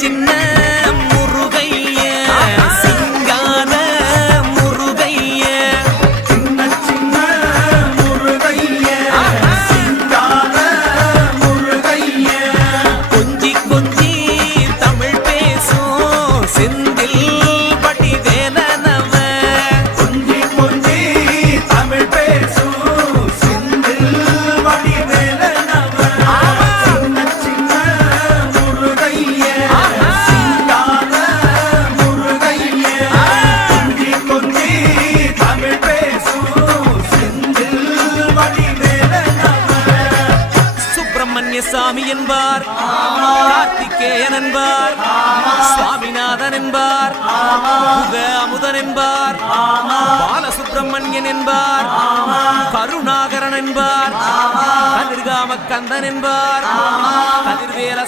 சின்ன முருகைய சிங்கார முருகைய சின்ன சின்ன முருகைய சிங்கார முருகைய கொஞ்சி கொஞ்சி தமிழ் பேசும் செந்தில் பட்டி வேலனவ கொஞ்சி கொஞ்சி தமிழ் பேசும் செந்தில் பட்டி வேலனவ சின்ன சின்ன முருகைய சிங்கார முருகைய கொஞ்சி கொஞ்சி தமிழ் பேசும் செந்தில் பட்டி வேலனவ சுப்பிரமணிய சாமி என்பார் கார்த்திகேயன் என்பார் சுவாமிநாதன் என்பார் புக அமுதன் என்பார் பாலசுப்பிரமணியன் என்பார் கருணாகரன் என்பார் கதிர்காம கந்தன் என்பார் கதிர்வேல